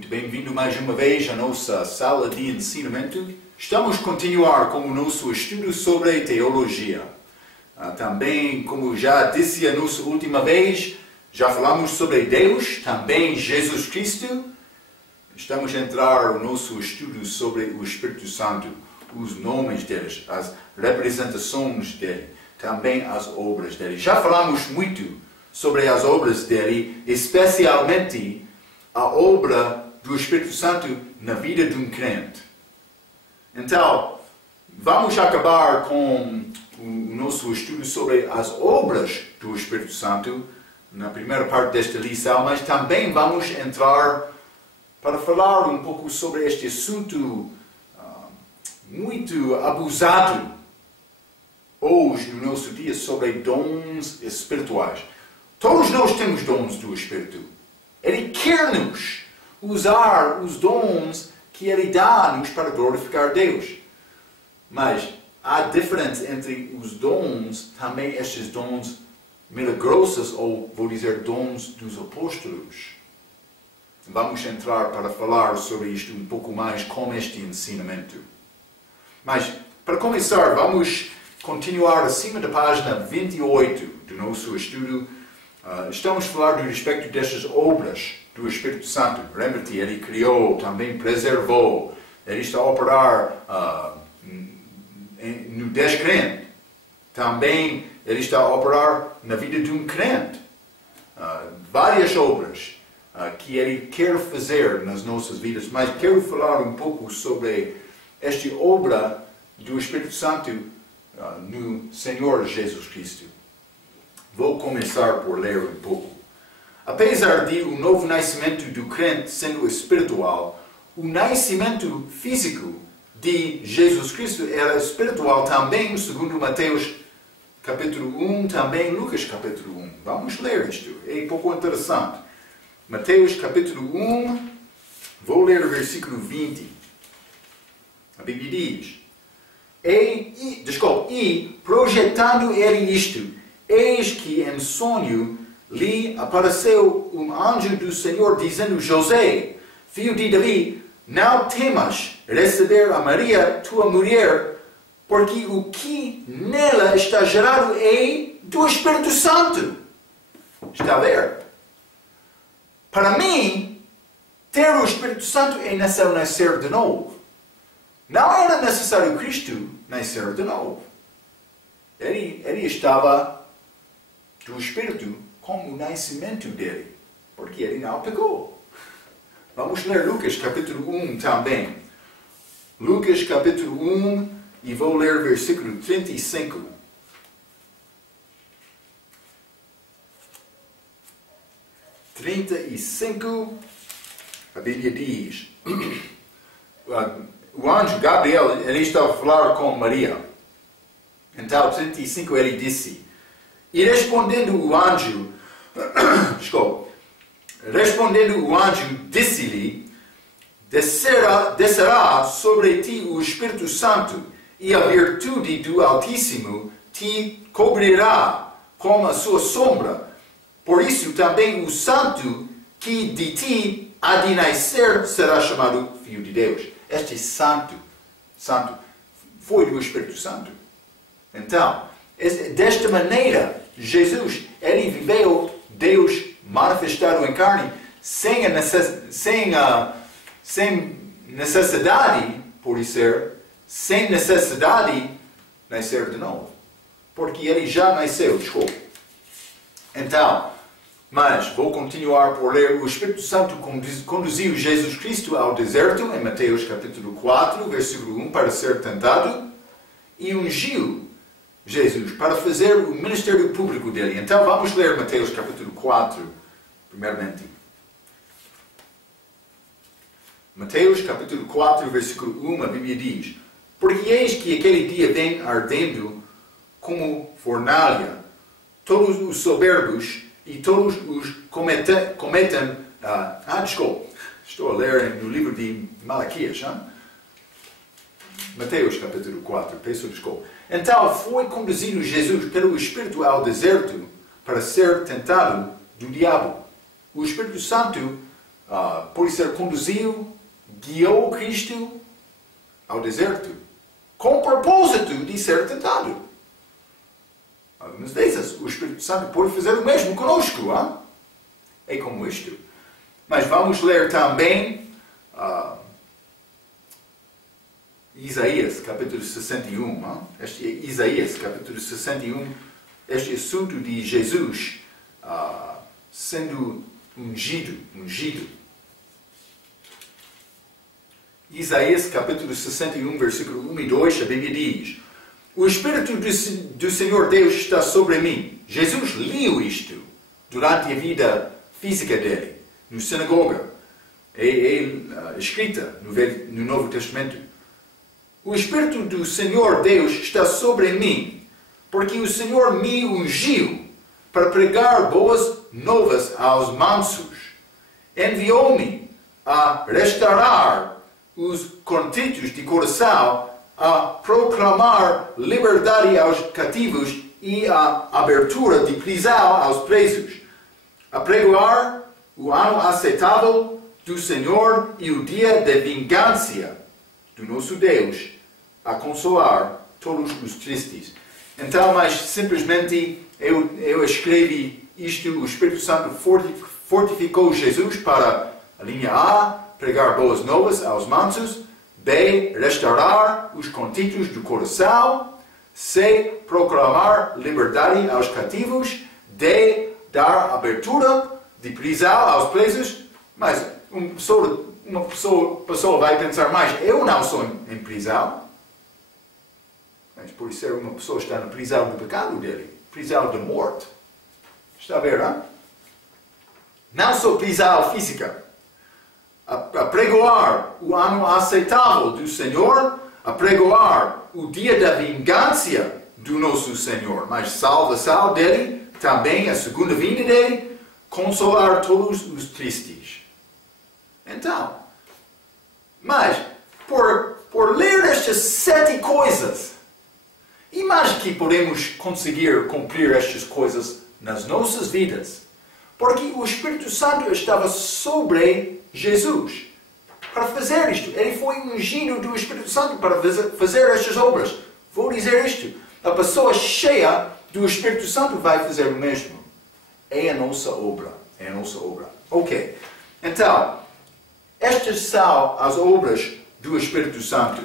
Muito bem-vindo mais uma vez à nossa sala de ensinamento. Estamos a continuar com o nosso estudo sobre teologia. Também, como já disse a nossa última vez, já falamos sobre Deus, também Jesus Cristo. Estamos a entrar no nosso estudo sobre o Espírito Santo, os nomes deles, as representações dele, também as obras dele. Já falamos muito sobre as obras dele, especialmente a obra do Espírito Santo na vida de um crente. Então, vamos acabar com o nosso estudo sobre as obras do Espírito Santo na primeira parte desta lição, mas também vamos entrar para falar um pouco sobre este assunto muito abusado hoje no nosso dia, sobre dons espirituais. Todos nós temos dons do Espírito. Ele quer-nos usar os dons que Ele dá-nos para glorificar Deus. Mas há diferença entre os dons, também estes dons milagrosos, ou vou dizer dons dos apóstolos. Vamos entrar para falar sobre isto um pouco mais com este ensinamento. Mas, para começar, vamos continuar acima da página 28 do nosso estudo. Estamos a falar do respeito destas obras do Espírito Santo. Lembra-te, Ele criou, também preservou. Ele está a operar no descrente. Também Ele está a operar na vida de um crente. Várias obras que Ele quer fazer nas nossas vidas. Mas quero falar um pouco sobre esta obra do Espírito Santo no Senhor Jesus Cristo. Vou começar por ler um pouco. Apesar de o novo nascimento do crente sendo espiritual, o nascimento físico de Jesus Cristo era espiritual também, segundo Mateus capítulo 1, também Lucas capítulo 1. Vamos ler isto, é um pouco interessante. Mateus capítulo 1, vou ler o versículo 20. A Bíblia diz: E projetando ele isto, eis que em sonho lhe apareceu um anjo do Senhor, dizendo: José, filho de Davi, não temas receber a Maria, tua mulher, porque o que nela está gerado é do Espírito Santo. Está a ver? Para mim, ter o Espírito Santo é necessário nascer de novo. Não era necessário Cristo nascer de novo. Ele estava do Espírito como o nascimento dele, porque ele não pecou. Vamos ler Lucas capítulo 1 também. Lucas capítulo 1, e vou ler versículo 35. A Bíblia diz: o anjo Gabriel, ele estava a falar com Maria. Então, 35, ele disse: E respondendo o anjo, disse-lhe: Descerá sobre ti o Espírito Santo, e a virtude do Altíssimo te cobrirá com a sua sombra. Por isso também o santo que de ti há de nascer será chamado Filho de Deus. Este santo foi do Espírito Santo. Então, desta maneira, Jesus, ele viveu Deus manifestado em carne, sem necessidade, por ser, sem necessidade de nascer de novo. Porque ele já nasceu, desculpa. Então, mas vou continuar por ler. O Espírito Santo conduziu Jesus Cristo ao deserto, em Mateus capítulo 4, versículo 1, para ser tentado, e ungiu Jesus para fazer o ministério público dele. Então vamos ler Mateus capítulo 4, primeiramente. Mateus capítulo 4, versículo 1, a Bíblia diz: Porque eis que aquele dia vem ardendo como fornalha, todos os soberbos e todos os cometem... estou a ler no livro de Malaquias, Mateus capítulo 4, peço desculpa. Então foi conduzido Jesus pelo Espírito ao deserto para ser tentado do diabo. O Espírito Santo pode ser conduzido, guiou Cristo ao deserto, com o propósito de ser tentado. Algumas vezes o Espírito Santo pode fazer o mesmo conosco. É como isto. Mas vamos ler também Isaías, capítulo 61. Este é Isaías, capítulo 61. Este assunto de Jesus sendo ungido. Isaías, capítulo 61, versículo 1 e 2, a Bíblia diz: o Espírito do Senhor Deus está sobre mim. Jesus leu isto durante a vida física dele, na sinagoga. É escrita no Novo Testamento. O Espírito do Senhor Deus está sobre mim, porque o Senhor me ungiu para pregar boas novas aos mansos. Enviou-me a restaurar os contritos de coração, a proclamar liberdade aos cativos e a abertura de prisão aos presos, a pregoar o ano aceitável do Senhor e o dia da vingança do nosso Deus, a consolar todos os tristes. Então, mas simplesmente eu escrevi isto: o Espírito Santo fortificou Jesus para a linha A, pregar boas novas aos mansos; B, restaurar os contritos do coração; C, proclamar liberdade aos cativos; D, dar abertura de prisão aos presos. Mas uma pessoa vai pensar mais: eu não sou em prisão. Mas por ser uma pessoa está na prisão do pecado dele, prisão da morte. Está a ver, não? Não só prisão física. A pregoar o ano aceitável do Senhor, a pregoar o dia da vingança do nosso Senhor, mas salvação dele, também a segunda vinda dele, consolar todos os tristes. Então, mas por ler estas 7 coisas, imagine que podemos conseguir cumprir estas coisas nas nossas vidas, porque o Espírito Santo estava sobre Jesus para fazer isto. Ele foi ungido do Espírito Santo para fazer estas obras. Vou dizer isto: a pessoa cheia do Espírito Santo vai fazer o mesmo. É a nossa obra. É a nossa obra. Ok. Então, estas são as obras do Espírito Santo.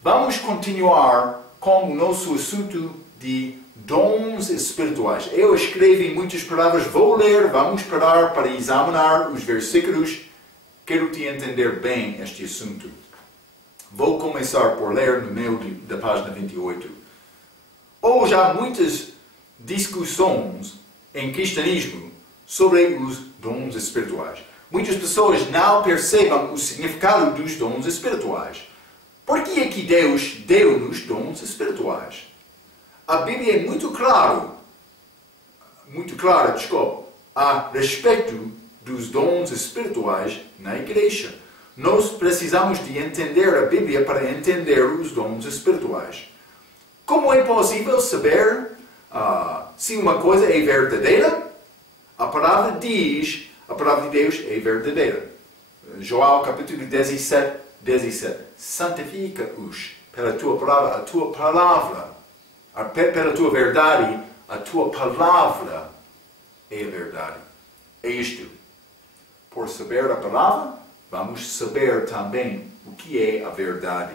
Vamos continuar com o nosso assunto de dons espirituais. Eu escrevi muitas palavras, vou ler, vamos parar para examinar os versículos. Quero te entender bem este assunto. Vou começar por ler no meio da página 28. Hoje há muitas discussões em cristianismo sobre os dons espirituais. Muitas pessoas não percebem o significado dos dons espirituais. Por que é que Deus deu-nos dons espirituais? A Bíblia é muito clara, a respeito dos dons espirituais na igreja. Nós precisamos de entender a Bíblia para entender os dons espirituais. Como é possível saber se uma coisa é verdadeira? A palavra diz, a palavra de Deus é verdadeira. João capítulo 17, 17. Santifica-os pela tua palavra, pela tua verdade, a tua palavra é a verdade. É isto. Por saber a palavra, vamos saber também o que é a verdade.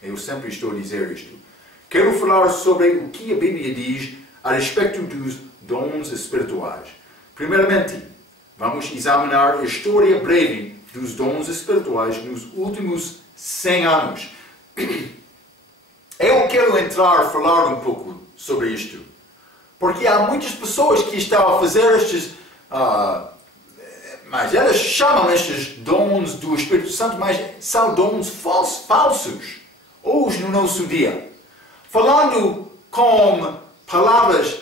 Eu sempre estou a dizer isto. Quero falar sobre o que a Bíblia diz a respeito dos dons espirituais. Primeiramente, vamos examinar a história breve dos dons espirituais nos últimos 100 anos. Eu quero falar um pouco sobre isto, porque há muitas pessoas que estão a fazer estes, mas elas chamam estes dons do Espírito Santo, mas são dons falsos, hoje no nosso dia. Falando com palavras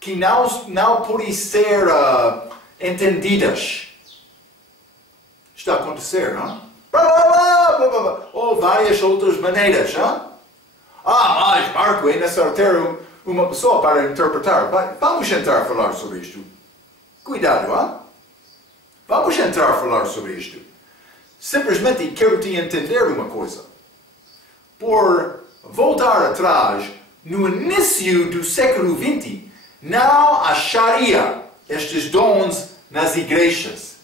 que não podem ser entendidas. Está a acontecer, não? Ou várias outras maneiras, não? Mas Marco, é necessário ter uma pessoa para interpretar. Vamos tentar falar sobre isto. Cuidado, Vamos entrar a falar sobre isto. Simplesmente quero te entender uma coisa. Por voltar atrás, no início do século XX, não acharia estes dons nas igrejas.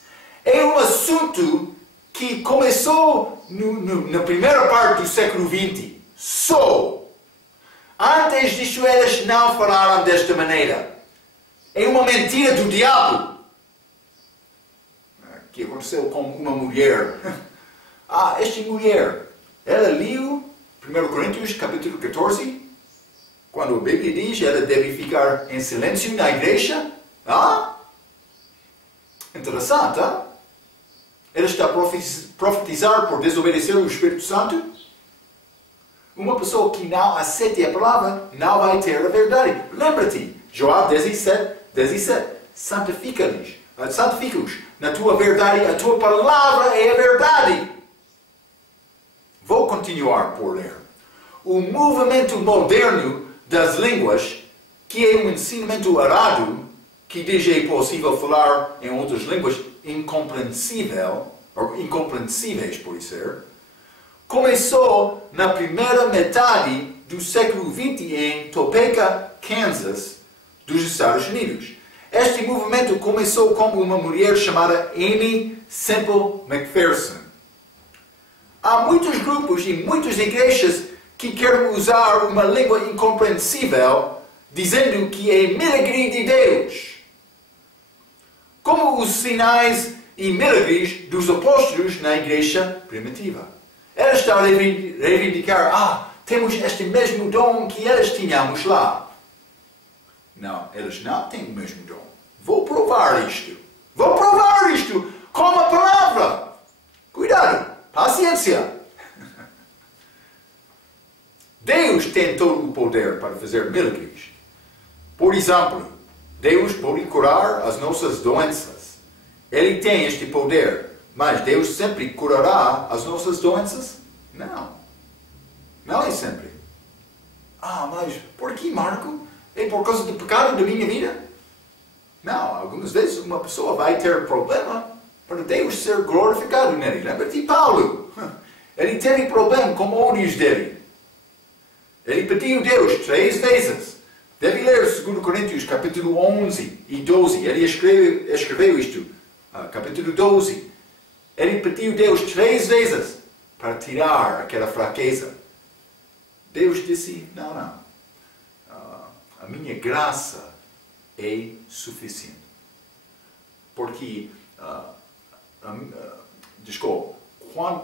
É um assunto que começou na primeira parte do século XX. Só. Antes disso, eles não falaram desta maneira. É uma mentira do diabo. Que aconteceu com uma mulher. Esta mulher, ela leu 1 Coríntios capítulo 14, quando a Bíblia diz que ela deve ficar em silêncio na igreja. Interessante, Ela está a profetizar por desobedecer o Espírito Santo. Uma pessoa que não aceite a palavra não vai ter a verdade. Lembra-te, João 17. Santifica-os na tua verdade, a tua palavra é a verdade. Vou continuar por ler. O movimento moderno das línguas, que é um ensinamento errado, que diz que é possível falar em outras línguas incompreensíveis, por ser, começou na primeira metade do século XX em Topeka, Kansas, dos Estados Unidos. Este movimento começou com uma mulher chamada Amy Semple McPherson. Há muitos grupos e muitas igrejas que querem usar uma língua incompreensível, dizendo que é milagre de Deus. Como os sinais e milagres dos apóstolos na igreja primitiva. Eles estão a reivindicar, temos este mesmo dom que eles tínhamos lá. Não, eles não têm o mesmo dom. Vou provar isto com a palavra. Cuidado, paciência. Deus tem todo o poder para fazer milagres. Por exemplo, Deus pode curar as nossas doenças. Ele tem este poder. Mas Deus sempre curará as nossas doenças? Não. Não é sempre. Mas por que, Marco? É por causa do pecado da minha vida? Não. Algumas vezes uma pessoa vai ter problema para Deus ser glorificado nele. Lembra-te de Paulo. Ele teve problema com olhos dele. Ele pediu a Deus 3 vezes. Deve ler 2 Coríntios capítulo 11 e 12. Ele escreveu isto. Capítulo 12. Ele pediu a Deus 3 vezes para tirar aquela fraqueza. Deus disse, não. A minha graça é suficiente. Porque,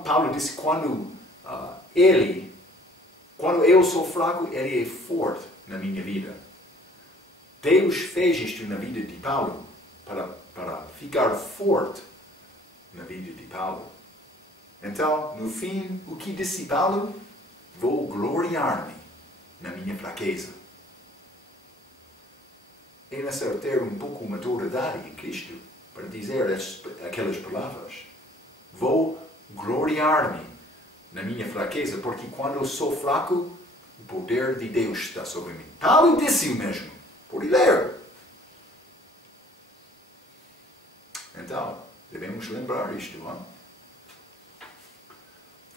Paulo disse, quando eu sou fraco, ele é forte na minha vida. Deus fez isto na vida de Paulo para ficar forte na vida de Paulo. Então, no fim, o que disse Paulo? Vou gloriar-me na minha fraqueza. É necessário ter um pouco de maturidade em Cristo para dizer aquelas palavras. Vou gloriar-me na minha fraqueza, porque quando eu sou fraco, o poder de Deus está sobre mim. Paulo disse o mesmo. Pode ler. Então, devemos lembrar isto, não?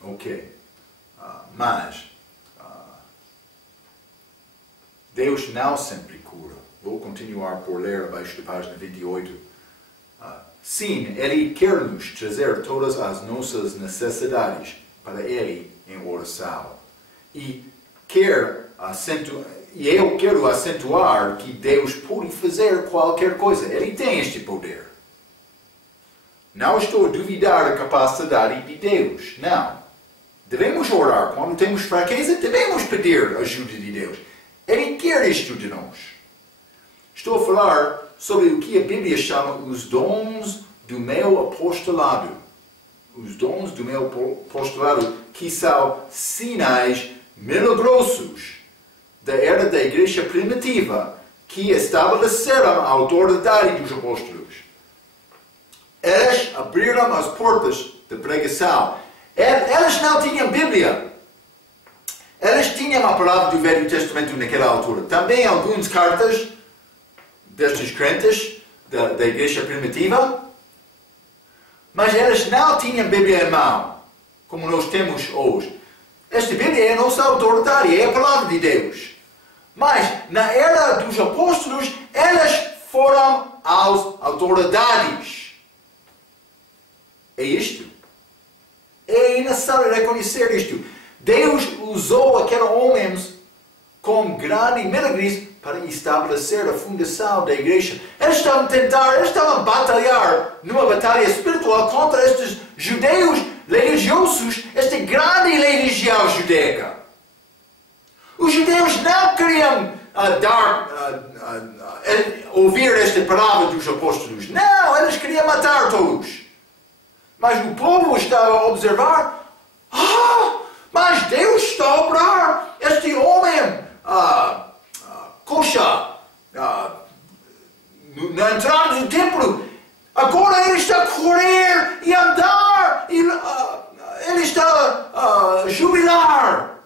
Ok. Mas, Deus não sempre cura. Vou continuar por ler abaixo da página 28. Sim, Ele quer nos trazer todas as nossas necessidades para Ele em oração. E eu quero acentuar que Deus pode fazer qualquer coisa. Ele tem este poder. Não estou a duvidar da capacidade de Deus. Não. Devemos orar. Quando temos fraqueza, devemos pedir ajuda de Deus. Ele quer isto de nós. Estou a falar sobre o que a Bíblia chama os dons do meu apostolado. Os dons do meu apostolado, que são sinais milagrosos da era da igreja primitiva, que estabeleceram a autoridade dos apóstolos. Eles abriram as portas da pregação. Eles não tinham Bíblia. Eles tinham a palavra do Velho Testamento naquela altura. Também algumas cartas destes crentes da igreja primitiva. Mas eles não tinham Bíblia em mão, como nós temos hoje. Esta Bíblia é a nossa autoridade, é a palavra de Deus. Mas, na era dos apóstolos, eles foram as autoridades. É isto. É necessário reconhecer isto. Deus usou aqueles homens com grande milagres para estabelecer a fundação da igreja. Eles estavam a batalhar numa batalha espiritual contra estes judeus religiosos, esta grande religião judaica. Os judeus não queriam ouvir esta palavra dos apóstolos. Não, eles queriam matar todos. Mas o povo estava a observar. Mas Deus está a obrar. Este homem, na entrada do templo, agora ele está a correr e andar. Ele está a jubilar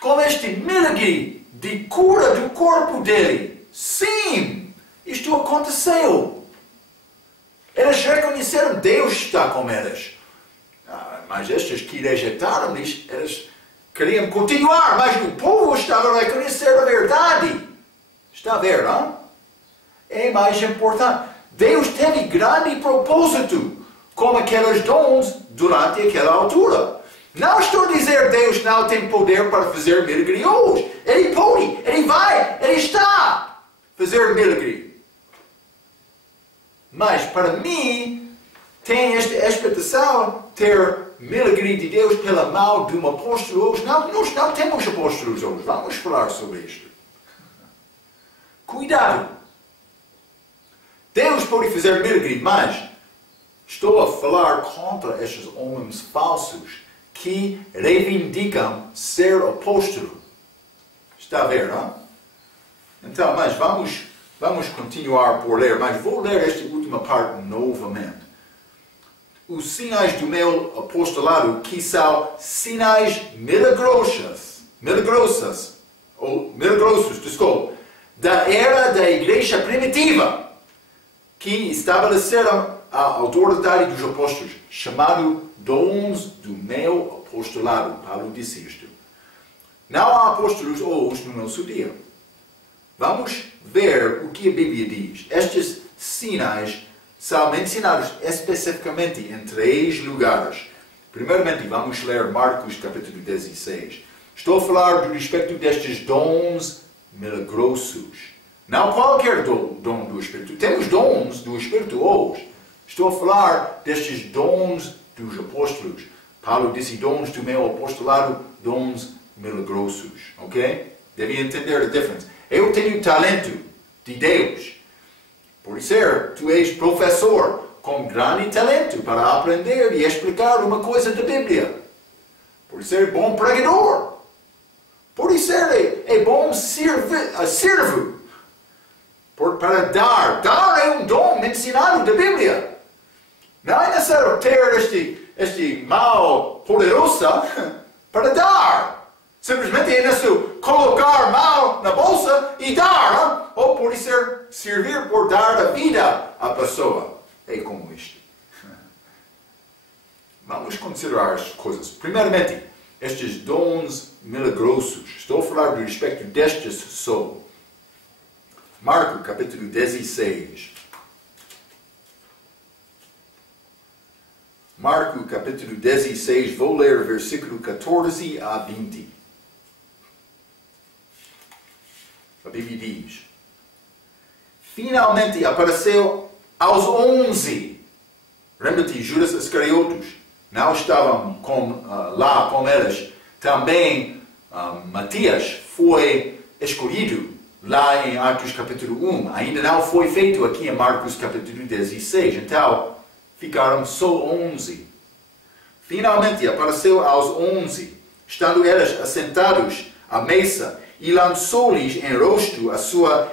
com este milagre de cura do corpo dele. Sim, isto aconteceu. Eles reconheceram Deus está com eles. Mas estes que rejeitaram, eles queriam continuar, mas o povo estava a reconhecer a verdade. Está a ver, não? É mais importante. Deus teve grande propósito com aqueles dons durante aquela altura. Não estou a dizer que Deus não tem poder para fazer milagre hoje. Ele pode, ele vai, ele está a fazer milagre. Mas para mim, tem esta expectação ter milagre de Deus pela mão de um apóstolo hoje. Não, nós não temos apóstolos hoje. Vamos falar sobre isto. Cuidado. Deus pode fazer milagre, mas estou a falar contra estes homens falsos que reivindicam ser apóstolo. Está a ver, não? Então, mas vamos continuar por ler, mas vou ler esta última parte novamente. Os sinais do meu apostolado, que são sinais milagrosos, da era da igreja primitiva, que estabeleceram a autoridade dos apóstolos, chamado dons do meu apostolado. Paulo disse isto. Não há apóstolos hoje no nosso dia. Vamos ver o que a Bíblia diz. Estes sinais são mencionados especificamente em 3 lugares. Primeiramente, vamos ler Marcos capítulo 16. Estou a falar do respeito destes dons milagrosos. Não qualquer dom do Espírito. Temos dons do Espírito hoje. Estou a falar destes dons dos apóstolos. Paulo disse dons do meu apostolado, dons milagrosos. Ok? Deve entender a diferença. Eu tenho talento de Deus. Por ser, tu és professor com grande talento para aprender e explicar uma coisa da Bíblia. Por ser bom pregador. Por ser é bom servo. Para dar. Dar é um dom mencionado da Bíblia. Não é necessário ter este mal poderoso para dar. Simplesmente é necessário colocar a mão na bolsa e dar. Ou pode ser servir por dar a vida à pessoa. É como isto. Vamos considerar as coisas. Primeiramente, estes dons milagrosos. Estou a falar do respeito destes só. Marcos capítulo 16. Marcos capítulo 16, vou ler versículo 14 a 20. A Bíblia diz: finalmente apareceu aos 11. Lembra-te, Judas Iscariotes não estavam lá com eles. Também Matias foi escolhido lá em Atos capítulo 1. Ainda não foi feito aqui em Marcos capítulo 16. Então, ficaram só 11. Finalmente apareceu aos 11, estando eles assentados à mesa, e lançou-lhes em rosto a sua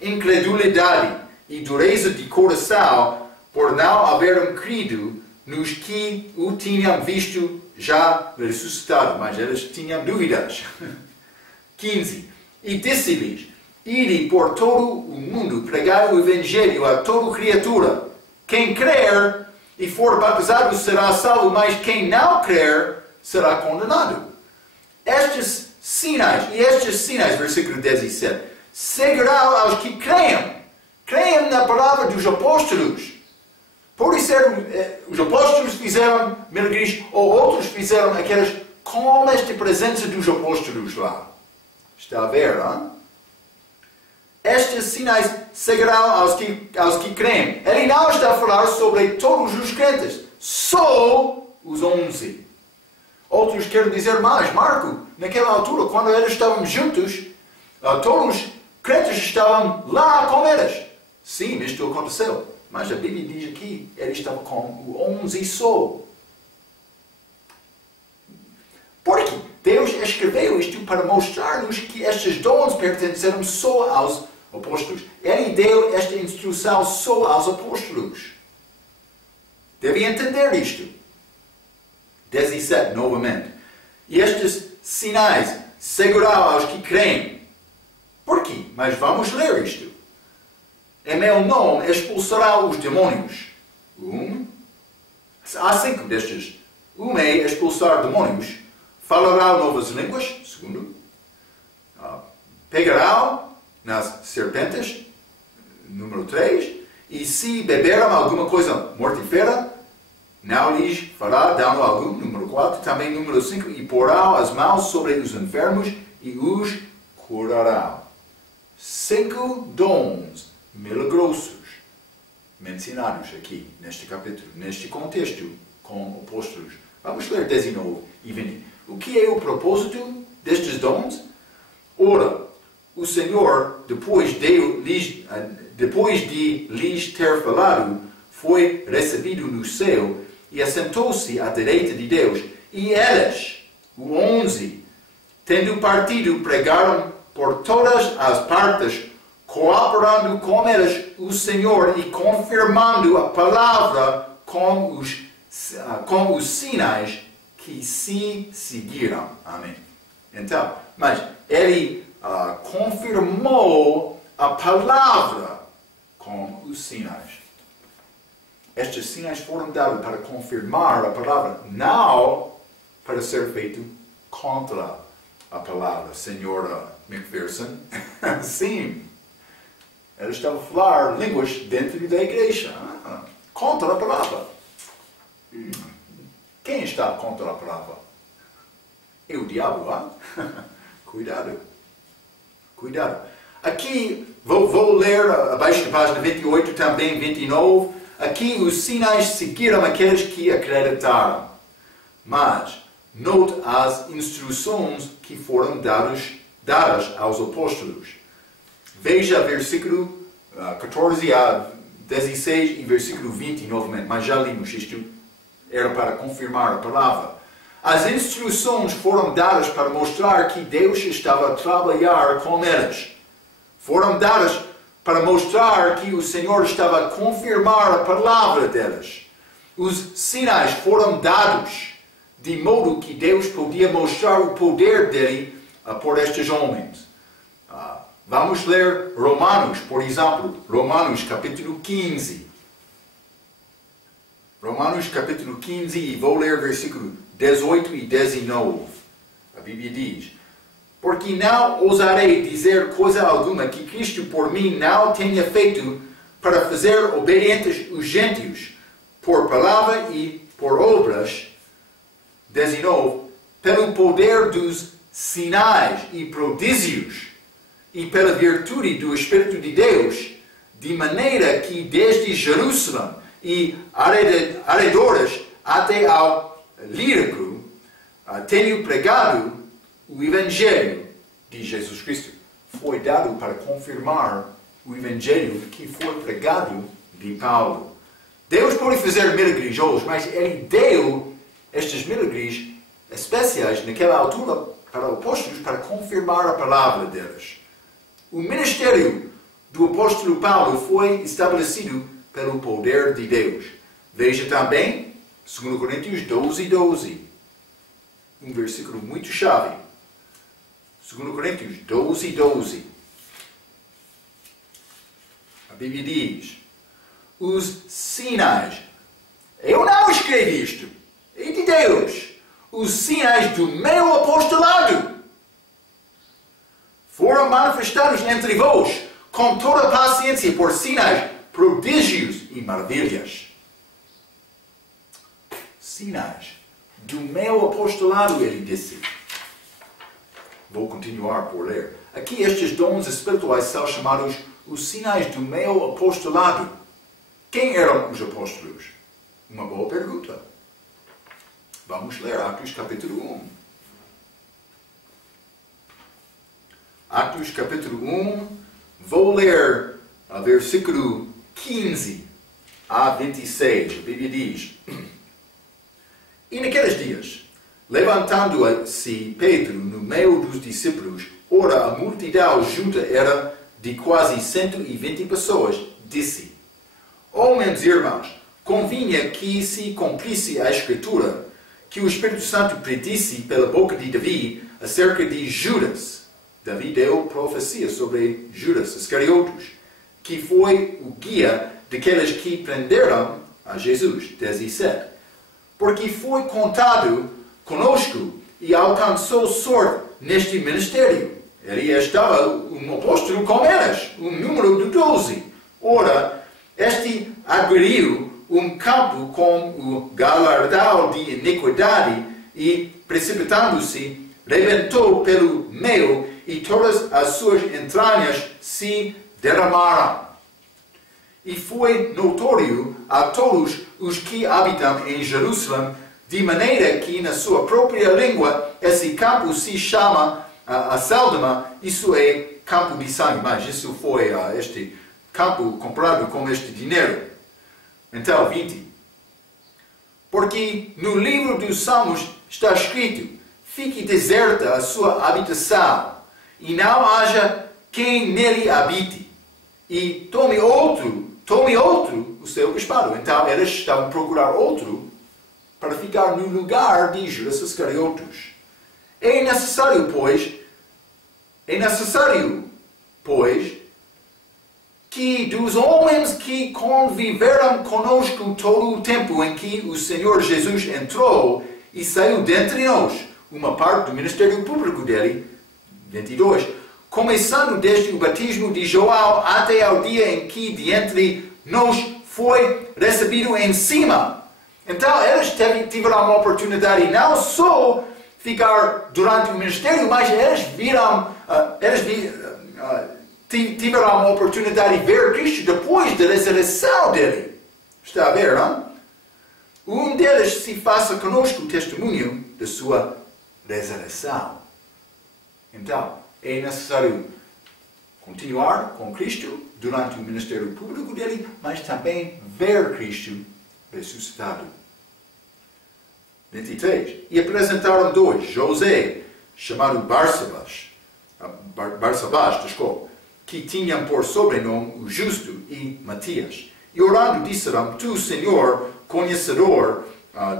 incredulidade e dureza de coração, por não haverem crido nos que o tinham visto já ressuscitado. Mas eles tinham dúvidas. 15. E disse-lhes: ide por todo o mundo, pregai o Evangelho a toda criatura. quem crer e for batizado será salvo, mas quem não crer será condenado. Estes sinais, versículo 17, seguirão aos que creiam na palavra dos apóstolos. Pode ser, os apóstolos fizeram milagres, ou outros fizeram aquelas com esta presença dos apóstolos lá. Está a ver, não? Estes sinais seguirão aos que creem. Ele não está a falar sobre todos os crentes, só os 11. Outros querem dizer mais. Marco, naquela altura, quando eles estavam juntos, todos os crentes estavam lá com eles. Sim, isto aconteceu. Mas a Bíblia diz aqui, ele estava com 11 só. Porque Deus escreveu isto para mostrar-nos que estes dons pertenceram só aos apóstolos. Ele deu esta instrução só aos apóstolos. Deve entender isto. 17, novamente. E estes sinais seguirão aos que creem. Por quê? Mas vamos ler isto. Em meu nome expulsará os demônios. Há 5 destes. É expulsar demônios. Falará novas línguas. Segundo. Pegarão nas serpentes. Número 3. E se beberam alguma coisa mortífera, não lhes fará dano algum. Número 4. Também número 5. E porão as mãos sobre os enfermos e os curarão. 5 dons milagrosos mencionados aqui neste capítulo, neste contexto com apóstolos. Vamos ler 19 e 20. O que é o propósito destes dons? Ora, o Senhor, depois de lhes ter falado, foi recebido no céu e assentou-se à direita de Deus. E eles, os 11, tendo partido, pregaram por todas as partes, cooperando com eles o Senhor e confirmando a palavra com os sinais que se seguiram. Amém. Então, mas ele confirmou a palavra com os sinais. Estes sinais foram dados para confirmar a palavra, não para ser feito contra a palavra. Senhora McPherson, sim. Ela estava a falar línguas dentro da igreja. Contra a palavra. Quem está contra a palavra? É o diabo, Cuidado. Cuidado. Aqui, vou ler abaixo da página 28, também 29. Aqui os sinais seguiram aqueles que acreditaram. Mas, note as instruções que foram dadas aos apóstolos. Veja versículo 14 a 16 e versículo 20 novamente. Mas já limos isto. Era para confirmar a palavra. As instruções foram dadas para mostrar que Deus estava a trabalhar com eles. Foram dadas para mostrar que o Senhor estava a confirmar a palavra deles. Os sinais foram dados de modo que Deus podia mostrar o poder dele por estes homens. Vamos ler Romanos, por exemplo. Romanos capítulo 15. Romanos capítulo 15 e vou ler versículo 18 e 19. A Bíblia diz: porque não ousarei dizer coisa alguma que Cristo por mim não tenha feito para fazer obedientes os gentios, por palavra e por obras. 19. Pelo poder dos sinais e prodígios e pela virtude do Espírito de Deus, de maneira que desde Jerusalém e arredores até ao Lírico tenho pregado o Evangelho de Jesus Cristo. Foi dado para confirmar o Evangelho que foi pregado de Paulo. Deus pode fazer milagres hoje, mas Ele deu estes milagres especiais naquela altura para apóstolos para confirmar a palavra deles. O ministério do apóstolo Paulo foi estabelecido pelo poder de Deus. Veja também 2 Coríntios 12, 12. Um versículo muito chave. 2 Coríntios 12, 12. A Bíblia diz: os sinais. Eu não escrevi isto. É de Deus. Os sinais do meu apostolado foram manifestados entre vós com toda paciência por sinais, prodígios e maravilhas. Sinais do meu apostolado, ele disse. Vou continuar por ler. Aqui estes dons espirituais são chamados os sinais do meu apostolado. Quem eram os apóstolos? Uma boa pergunta. Vamos ler Atos capítulo 1. Atos capítulo 1, vou ler o versículo 15 a 26. A Bíblia diz: E naqueles dias, levantando-se Pedro no meio dos discípulos, ora a multidão junta era de quase 120 pessoas, disse: Homens e irmãos, convinha que se cumprisse a Escritura, que o Espírito Santo predisse pela boca de Davi acerca de Judas. Davi deu profecia sobre Judas Iscariotes, que foi o guia daqueles que prenderam a Jesus. 17. Porque foi contado conosco e alcançou sorte neste ministério. Ele estava um apóstolo com eles, um número de 12. Ora, este adquiriu um campo com o galardão de iniquidade e, precipitando-se, rebentou pelo meio e todas as suas entranhas se derramaram. E foi notório a todos os que habitam em Jerusalém, de maneira que na sua própria língua esse campo se chama a Saldama, isso é campo de sangue, mas isso foi este campo comprado com este dinheiro. Então, 20. Porque no livro dos Salmos está escrito: fique deserta a sua habitação, e não haja quem nele habite, e tome outro o seu bispado. Então, eles estavam a procurar outro para ficar no lugar de Judas Iscariotes. É necessário, pois, que dos homens que conviveram conosco todo o tempo em que o Senhor Jesus entrou e saiu dentre nós, uma parte do ministério público dele, 22, começando desde o batismo de João até ao dia em que de entre nós foi recebido em cima. Então, eles tiveram uma oportunidade não só ficar durante o ministério, mas eles tiveram uma oportunidade de ver Cristo depois da ressurreição dele. Está a ver, não? Um deles se faça conosco testemunho da sua ressurreição. Então, é necessário continuar com Cristo durante o ministério público dele, mas também ver Cristo ressuscitado. 23. E apresentaram dois, José, chamado Barsabás, que tinham por sobrenome o Justo, e Matias. E orando disseram: Tu, Senhor, conhecedor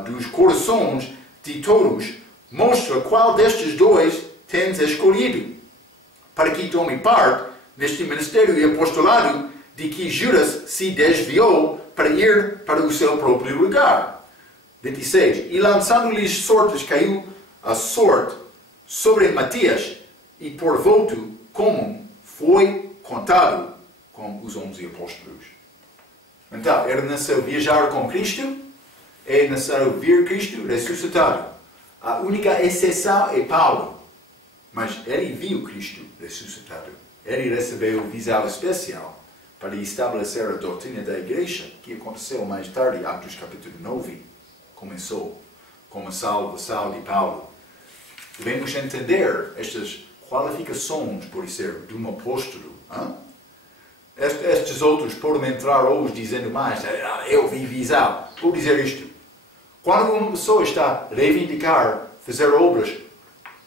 dos corações de todos, mostra qual destes dois tens escolhido, para que tome parte neste ministério e apostolado de que Judas se desviou para ir para o seu próprio lugar. 26. E lançando-lhes sortes, caiu a sorte sobre Matias, e por voto comum foi contado com os 11 apóstolos. Então, era necessário viajar com Cristo, é necessário ver Cristo ressuscitado. A única exceção é Paulo, mas ele viu Cristo ressuscitado. Ele recebeu visão especial para estabelecer a doutrina da igreja, que aconteceu mais tarde, Atos capítulo 9, começou com a salvação de Paulo. Devemos entender estas qualificações por ser de um apóstolo. Estes outros podem entrar hoje dizendo mais: eu vi visão. Vou dizer isto. Quando uma pessoa está a reivindicar fazer obras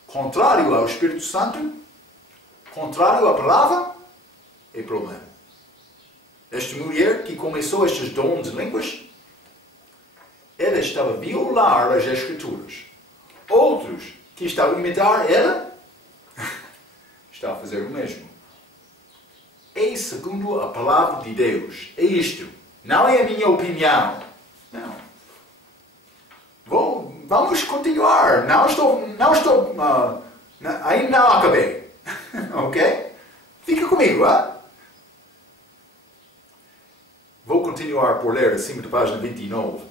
contrário ao Espírito Santo, contrário à palavra, é problema. Esta mulher que começou estes dons de línguas, ela estava a violar as Escrituras. Outros que estavam a imitar ela, está a fazer o mesmo. É segundo a palavra de Deus. É isto. Não é a minha opinião. Não. Vamos continuar. Ainda não acabei. Ok? Fica comigo, Vou continuar por ler acima da página 29.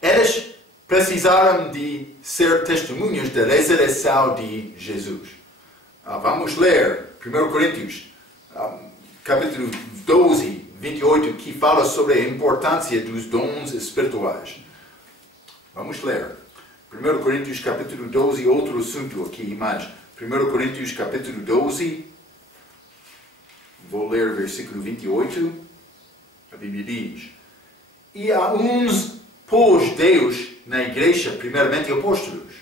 Eles precisaram de ser testemunhas da ressurreição de Jesus. Vamos ler 1 Coríntios, capítulo 12, 28, que fala sobre a importância dos dons espirituais. Vamos ler. 1 Coríntios, capítulo 12, outro assunto aqui mais. 1 Coríntios, capítulo 12, vou ler versículo 28. A Bíblia diz: E a uns pôs Deus na igreja, primeiramente apóstolos,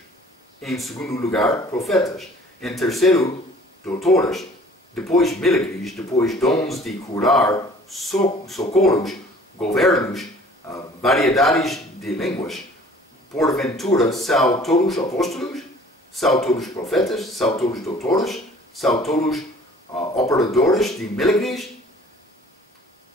em segundo lugar profetas, em terceiro doutores, depois milagres, depois dons de curar, socorros, governos, variedades de línguas. Porventura, são todos apóstolos? São todos profetas? São todos doutores? São todos operadores de milagres?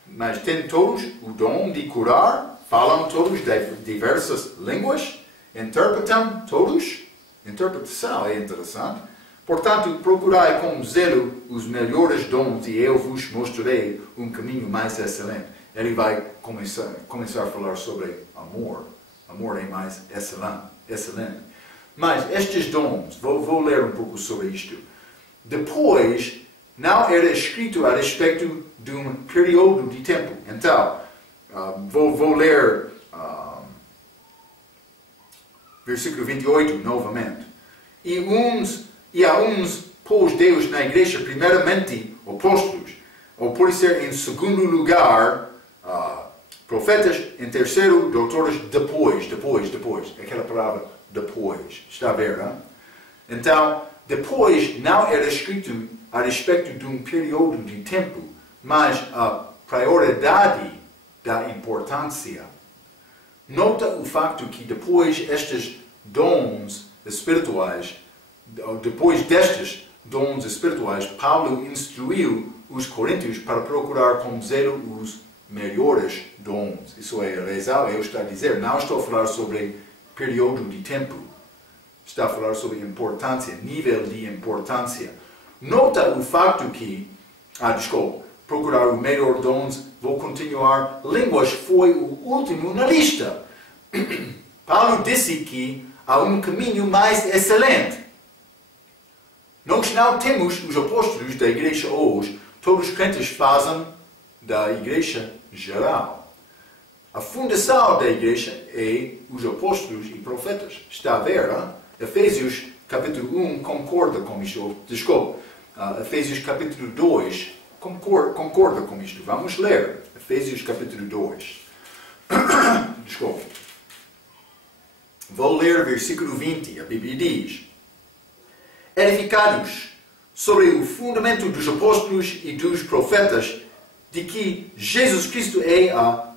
Mas têm todos o dom de curar? Falam todos diversas línguas? Interpretam todos? Interpretação é interessante. Portanto, procurai com zelo os melhores dons e eu vos mostrarei um caminho mais excelente. Ele vai começar a falar sobre amor. Amor é mais excelente. Mas estes dons, vou ler um pouco sobre isto. Depois, não era escrito a respeito de um período de tempo. Então, vou ler versículo 28 novamente. E a uns pôs Deus na igreja, primeiramente apóstolos, ou pode ser em segundo lugar profetas, em terceiro doutores, depois. Aquela palavra depois. Está a ver, não? Então, depois não era escrito a respeito de um período de tempo, mas a prioridade da importância. Nota o facto que depois estes dons espirituais, Paulo instruiu os coríntios para procurar com zelo os melhores dons. Isso é rezar, eu estou a dizer, não estou a falar sobre período de tempo. Estou a falar sobre importância, nível de importância. Nota o facto que, procurar o melhor dons, vou continuar. Línguas foi o último na lista. Paulo disse que há um caminho mais excelente. Nós não temos os apóstolos da igreja hoje. Todos os crentes fazem da igreja geral. A fundação da igreja é os apóstolos e profetas. Está a ver, hein? Efésios capítulo 1 concorda com isto. Efésios capítulo 2 concorda com isto. Vamos ler. Efésios capítulo 2. Vou ler versículo 20. A Bíblia diz: edificados sobre o fundamento dos apóstolos e dos profetas, de que Jesus Cristo é a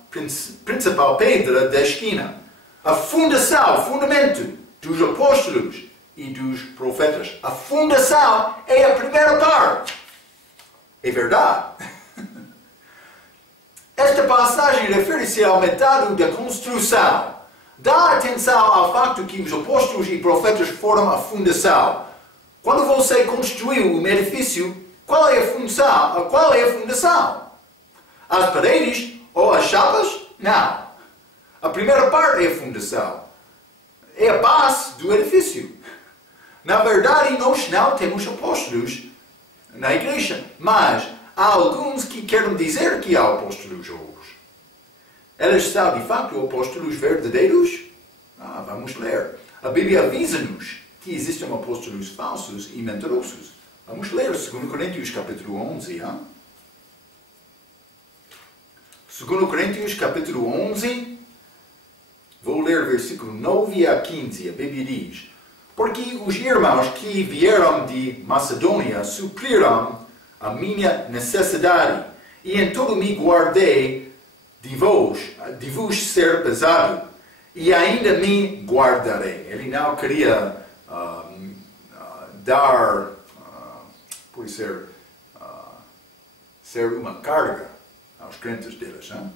principal pedra da esquina. A fundação, fundamento dos apóstolos e dos profetas. A fundação é a primeira parte. É verdade. Esta passagem refere-se ao método da construção. Dá atenção ao facto que os apóstolos e profetas foram a fundação. Quando você construiu um edifício, qual é a fundação? As paredes ou as chapas? Não. A primeira parte é a fundação. É a base do edifício. Na verdade, nós não temos apóstolos na igreja, mas há alguns que querem dizer que há apóstolos hoje. Eles são, de facto, apóstolos verdadeiros? Vamos ler. A Bíblia avisa-nos que existem apóstolos falsos e mentirosos. Vamos ler 2 Coríntios capítulo 11. 2 Coríntios capítulo 11. Vou ler versículo 9 a 15. A Bíblia diz: porque os irmãos que vieram de Macedônia supriram a minha necessidade, e em tudo me guardei de vos ser pesado, e ainda me guardarei. Ele não queria ser uma carga aos crentes deles. Hein?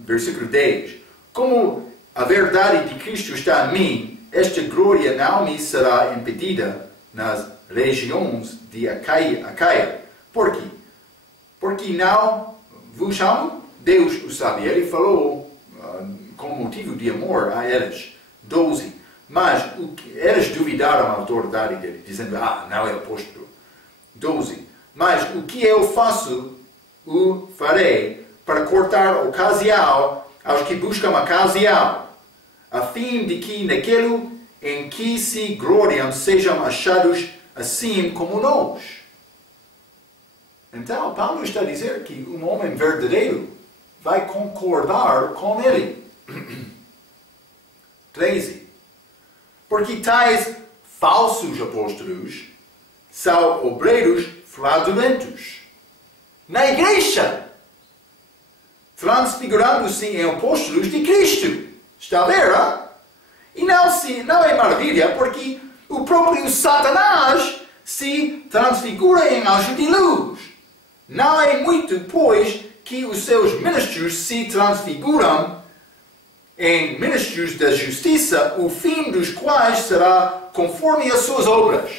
Versículo 10. Como a verdade de Cristo está em mim, esta glória não me será impedida nas regiões de Acaia. Por quê? Porque não vos amo? Deus o sabe. Ele falou com motivo de amor a eles. 12. Mas eles duvidaram a autoridade dele, dizendo, não é apóstolo. 12. Mas o que eu faço, o farei para cortar ocasião aos que buscam ocasião, a fim de que naquilo em que se gloriam sejam achados assim como nós. Então, Paulo está a dizer que um homem verdadeiro vai concordar com ele. 13. Porque tais falsos apóstolos são obreiros fraudulentos na igreja, transfigurando-se em apóstolos de Cristo. Está a ver, hein? E não é maravilha, porque o próprio Satanás se transfigura em anjo de luz. Não é muito, pois, que os seus ministros se transfiguram em ministros da justiça, o fim dos quais será conforme as suas obras.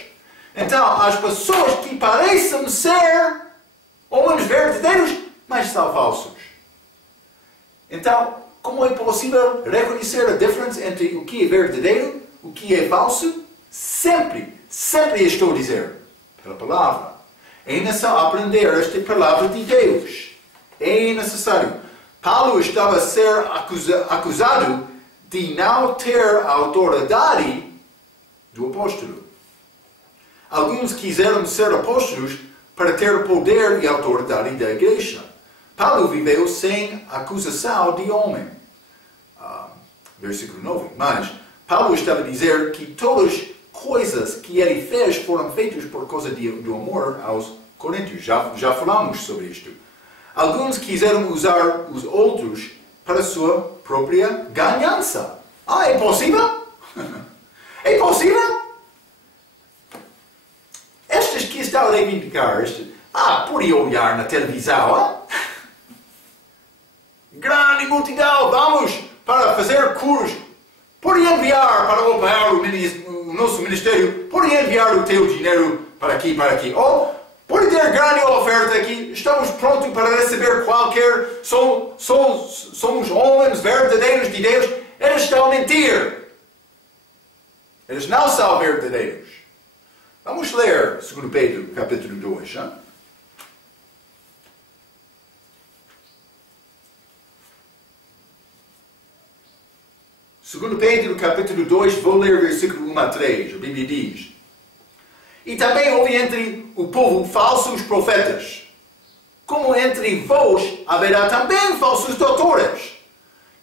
Então, as pessoas que parecem ser homens verdadeiros, mas são falsos. Então, como é possível reconhecer a diferença entre o que é verdadeiro e o que é falso? Sempre estou a dizer, pela palavra. É necessário aprender esta palavra de Deus. É necessário. Paulo estava a ser acusado de não ter a autoridade do apóstolo. Alguns quiseram ser apóstolos para ter poder e autoridade da igreja. Paulo viveu sem acusação de homem. Versículo 9. Mas Paulo estava a dizer que todas as coisas que ele fez foram feitas por causa do amor aos coríntios. Já falamos sobre isto. Alguns quiseram usar os outros para a sua própria ganhança. É possível? É possível? Estes que estão a reivindicar, podem olhar na televisão, grande multidão, vamos para fazer curso. Podem enviar para apoiar o nosso ministério, podem enviar o teu dinheiro para aqui. Ou pode ter grande oferta aqui, estamos prontos para receber qualquer, somos homens verdadeiros de Deus. Eles estão a mentir. Eles não são verdadeiros. Vamos ler 2 Pedro, capítulo 2. Hein? Segundo Pedro, capítulo 2, vou ler versículo 1 a 3. A Bíblia diz: E também houve entre o povo falsos profetas, como entre vós haverá também falsos doutores,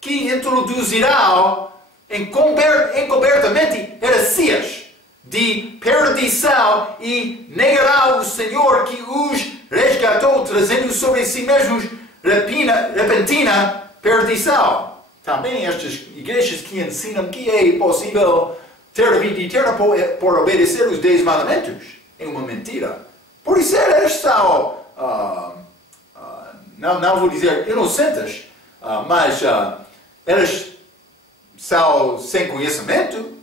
que introduzirão encobertamente heresias de perdição e negarão o Senhor que os resgatou, trazendo sobre si mesmos repentina perdição. Também estas igrejas que ensinam que é possível ter vida eterna por obedecer os 10 mandamentos é uma mentira. Por isso eles são, não vou dizer inocentes, mas eles são sem conhecimento,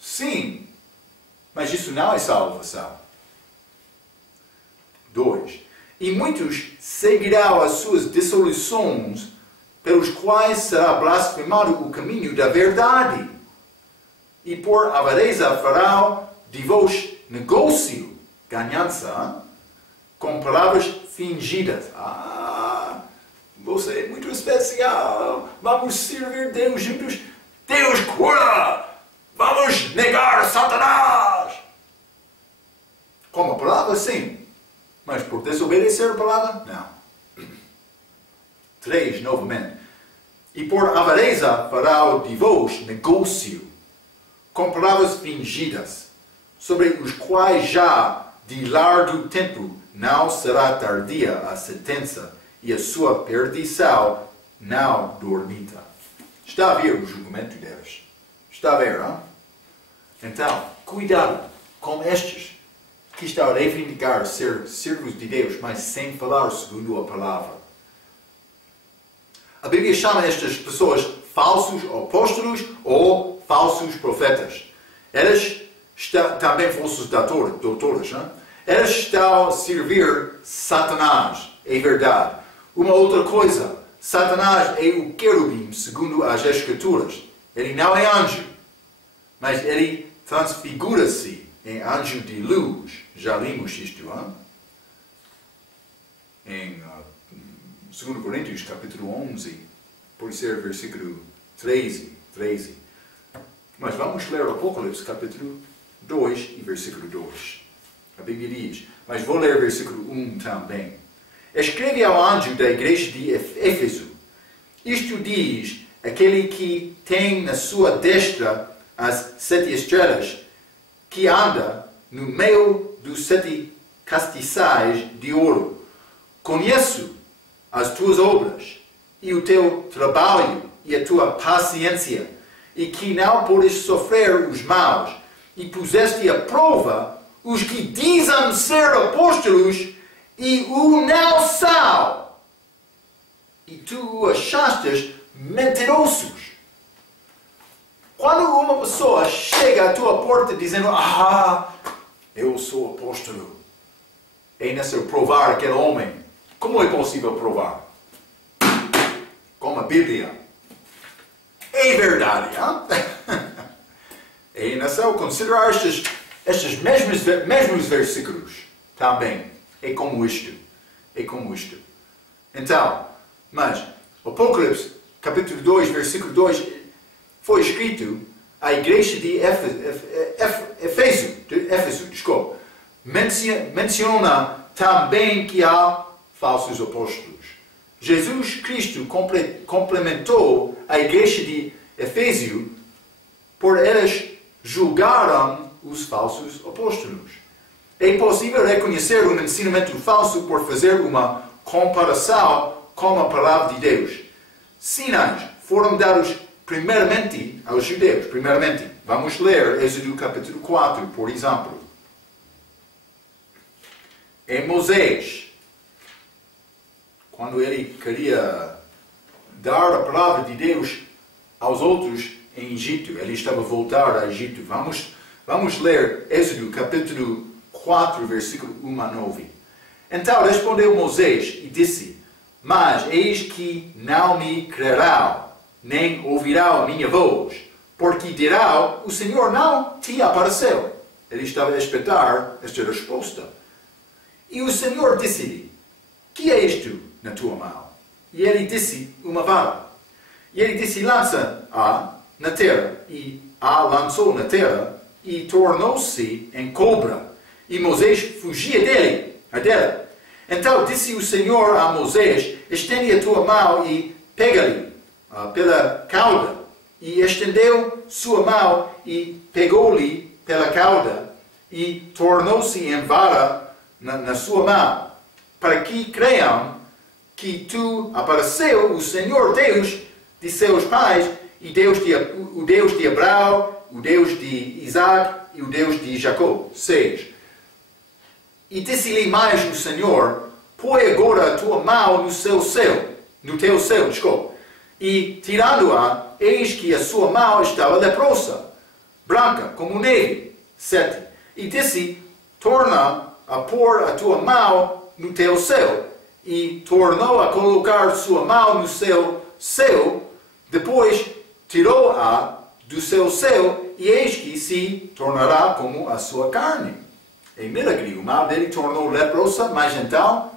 sim. Mas isso não é salvação. 2. E muitos seguirão as suas dissoluções, pelos quais será blasfemado o caminho da verdade. E por avareza farão de vós negócio, ganhança, com palavras fingidas. Você é muito especial, vamos servir Deus juntos. Deus cura! Vamos negar Satanás! Com a palavra, sim. Mas por desobedecer a palavra, não. 3, novamente. E por avareza fará de vós negócio, com palavras fingidas, sobre os quais já de largo tempo não será tardia a sentença, e a sua perdição não dormita. Está a ver o julgamento deles? Está a ver, não? Então, cuidado com estes. que está a reivindicar ser servos de Deus, mas sem falar segundo a palavra. A Bíblia chama estas pessoas falsos apóstolos ou falsos profetas. Elas também falsos doutores, não? Elas estão a servir Satanás, é verdade. Uma outra coisa, Satanás é o querubim, segundo as Escrituras. Ele não é anjo, mas ele transfigura-se em anjo de luz. Já limos isto, hein? Em 2 Coríntios, capítulo 11, por ser versículo 13. Mas vamos ler Apocalipse, capítulo 2 e versículo 2. A Bíblia diz, mas vou ler versículo 1 também. Escreve ao anjo da igreja de Éfeso. Isto diz aquele que tem na sua destra as 7 estrelas, que anda no meio dos 7 castiçais de ouro. Conheço as tuas obras, e o teu trabalho, e a tua paciência, e que não podes sofrer os maus, e puseste à prova os que dizem ser apóstolos, e o não são. E tu o achastes mentirosos. Quando uma pessoa chega à tua porta dizendo, eu sou apóstolo, é necessário provar aquele homem. Como é possível provar? Com a Bíblia. É verdade, hein? É necessário considerar estes mesmos versículos também. É como isto. Então, mas, Apocalipse, capítulo 2, versículo 2, foi escrito à igreja de Éfeso, menciona também que há falsos apóstolos. Jesus Cristo complementou a igreja de Éfeso por elas julgaram os falsos apóstolos. É possível reconhecer um ensinamento falso por fazer uma comparação com a palavra de Deus. Sinais foram dados primeiramente aos judeus. Vamos ler Êxodo capítulo 4, por exemplo. Em Moisés, quando ele queria dar a palavra de Deus aos outros em Egito, ele estava a voltar a Egito. Vamos ler Êxodo capítulo 4, versículo 1 a 9. Então respondeu Moisés e disse, mas eis que não me crerão, nem ouvirão a minha voz, porque dirão, o Senhor não te apareceu. Ele estava a esperar esta resposta. E o Senhor disse-lhe, que é isto na tua mão? E ele disse, uma vara. E ele disse, lança-a na terra. E a lançou na terra, e tornou-se em cobra. E Moisés fugia dela. Então disse o Senhor a Moisés, estende a tua mão e pega-lhe pela cauda. E estendeu sua mão e pegou-lhe pela cauda. E tornou-se em vara na sua mão. Para que creiam que tu apareceu o Senhor Deus de seus pais, e o Deus de Abraão, o Deus de Isaac e o Deus de Jacó. 6. E disse-lhe mais o Senhor, põe agora a tua mão no teu seio, e tirando-a, eis que a sua mão estava leprosa, branca como neve. 7. E disse, torna a pôr a tua mão no teu seio, e tornou a colocar sua mão no seu seio, depois tirou-a do seu seio, e eis que se tornará como a sua carne. Em milagre, o mal dele tornou leprosa, mas então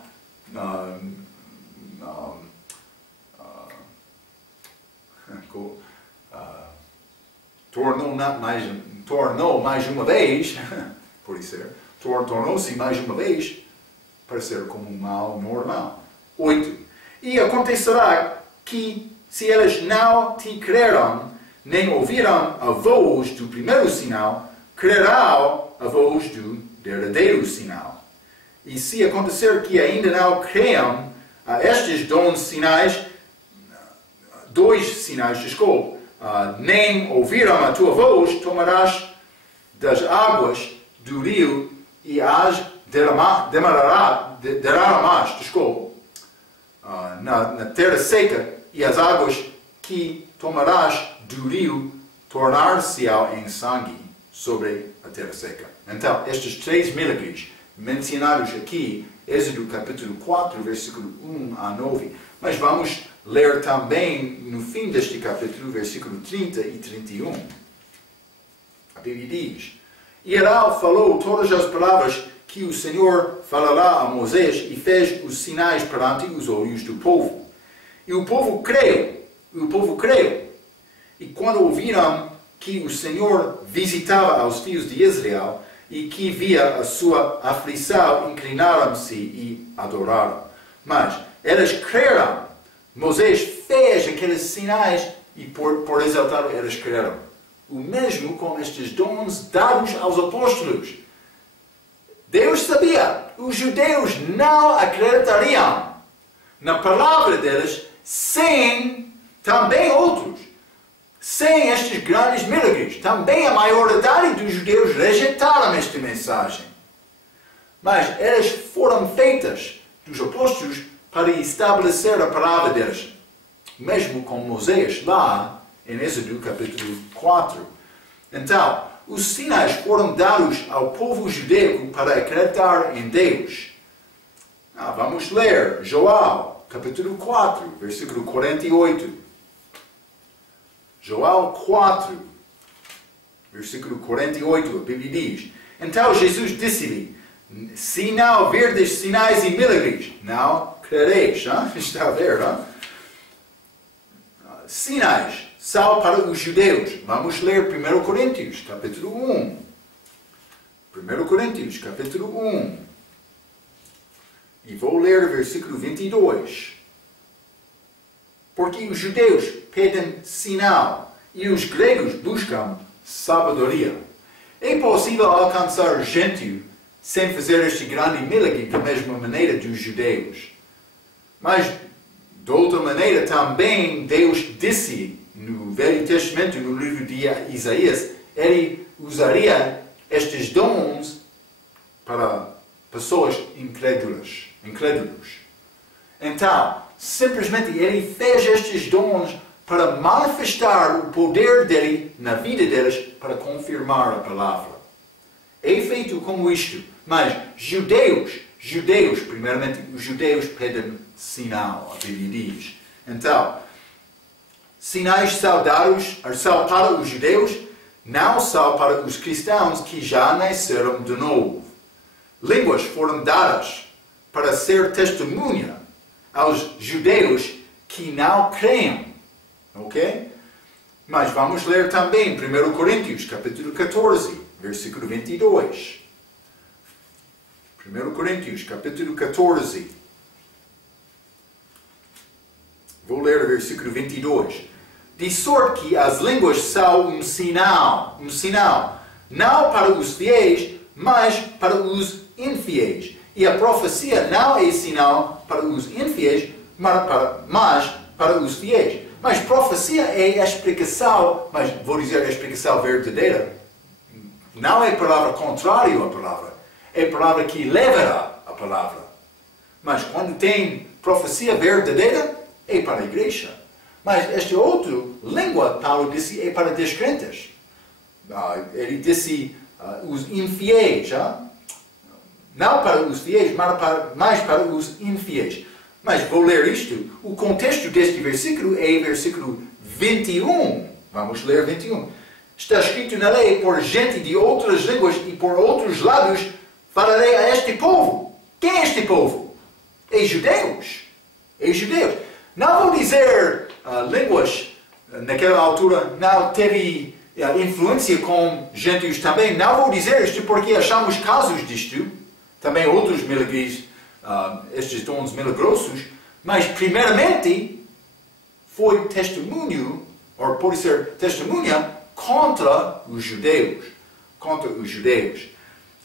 tornou mais uma vez, por isso tornou-se mais uma vez para ser como um mal normal. 8. E acontecerá que, se elas não te creram, nem ouviram a voz do primeiro sinal, crerão a voz do verdadeiro sinal. E se acontecer que ainda não creiam a estes dois sinais, nem ouviram a tua voz, tomarás das águas do rio e as derramará mais, na terra seca, e as águas que tomarás do rio tornar-se-ão em sangue sobre a terra seca. Então, estes 3 milagres mencionados aqui, Êxodo capítulo 4, versículo 1 a 9, mas vamos ler também no fim deste capítulo, versículo 30 e 31. A Bíblia diz: E Arão falou todas as palavras que o Senhor falará a Moisés e fez os sinais perante os olhos do povo. E o povo creu. E quando ouviram que o Senhor visitava aos filhos de Israel e que via a sua aflição, inclinaram-se e adoraram. Mas eles creram. Moisés fez aqueles sinais e por resultado eles creram. O mesmo com estes dons dados aos apóstolos. Deus sabia, os judeus não acreditariam na palavra deles sem também outros. Sem estes grandes milagres. Também a maioridade dos judeus rejeitaram esta mensagem. Mas elas foram feitas dos apóstolos para estabelecer a palavra deles. Mesmo com Moisés lá em Êxodo capítulo 4. Então, os sinais foram dados ao povo judeu para acreditar em Deus. Vamos ler Joel, capítulo 4, versículo 48. Joel 4, versículo 48, a Bíblia diz: Então Jesus disse-lhe: Se não verdes sinais e milagres, não crereis. Está a ver, não? Sinais são para os judeus. Vamos ler 1 Coríntios, capítulo 1. 1 Coríntios, capítulo 1. E vou ler o versículo 22. Porque os judeus pedem sinal e os gregos buscam sabedoria. É possível alcançar gente sem fazer este grande milagre da mesma maneira dos judeus. Mas, de outra maneira, também Deus disse no Velho Testamento, no livro de Isaías, Ele usaria estes dons para pessoas incrédulos. Então, simplesmente Ele fez estes dons para manifestar o poder dele na vida deles para confirmar a palavra. É feito como isto. Mas judeus, primeiramente, os judeus pedem sinal, a Bíblia diz. Então, sinais são dados são para os judeus, não são para os cristãos que já nasceram de novo. Línguas foram dadas para ser testemunha aos judeus que não creem. Ok? Mas vamos ler também 1 Coríntios, capítulo 14, versículo 22. 1 Coríntios, capítulo 14. Vou ler o versículo 22. De sorte que as línguas são um sinal, não para os fiéis, mas para os infiéis. E a profecia não é sinal para os infiéis, mas para os fiéis. Mas profecia é a explicação, mas vou dizer a explicação verdadeira. Não é a palavra contrária à palavra. É a palavra que levará a palavra. Mas quando tem profecia verdadeira, é para a igreja. Mas esta outra língua, Paulo disse, é para descrentes. Ele disse os infiéis. Não para os fiéis, mas para os infiéis. Mas vou ler isto. O contexto deste versículo é versículo 21. Vamos ler 21. Está escrito na lei: por gente de outras línguas e por outros lábios falarei a este povo. Quem é este povo? É judeus. É judeus. Não vou dizer línguas, naquela altura, não teve influência com gentios também. Não vou dizer isto porque achamos casos disto. Também outros milagres, estes dons milagrosos. Mas, primeiramente, foi testemunho, ou pode ser testemunha, contra os judeus. Contra os judeus.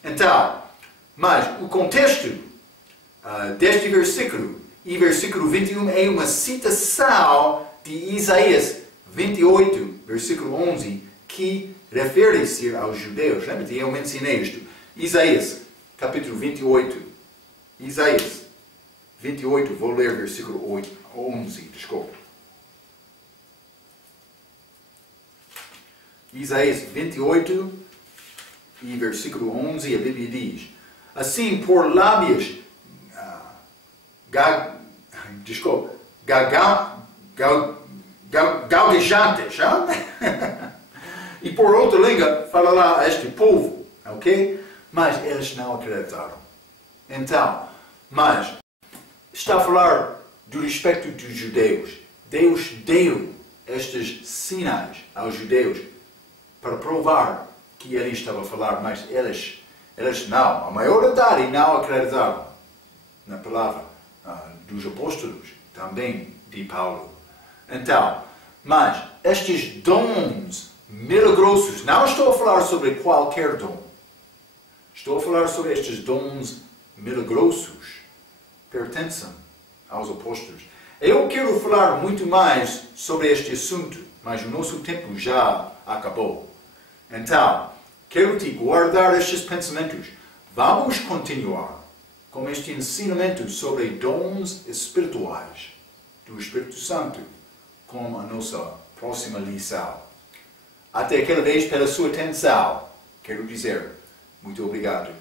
Então, mas o contexto deste versículo e versículo 21 é uma citação de Isaías 28, versículo 11, que refere-se aos judeus. Lembra-te, eu mencionei isto. Isaías capítulo 28. Isaías 28, vou ler versículo 11, desculpa. Isaías 28 e versículo 11, a Bíblia diz: assim por lábios galguejantes, e por outra língua falará a este povo, ok? Mas eles não acreditaram. Então, mas está a falar do respeito dos judeus. Deus deu estes sinais aos judeus para provar que ele estava a falar, mas eles não, a maioridade não acreditaram na palavra dos apóstolos, também de Paulo. Então, mas estes dons milagrosos, não estou a falar sobre qualquer dom, estou a falar sobre estes dons milagrosos, pertencem aos apóstolos. Eu quero falar muito mais sobre este assunto, mas o nosso tempo já acabou. Então, quero te guardar estes pensamentos. Vamos continuar com este ensinamento sobre dons espirituais do Espírito Santo com a nossa próxima lição. Até aquela vez, pela sua atenção, quero dizer muito obrigado.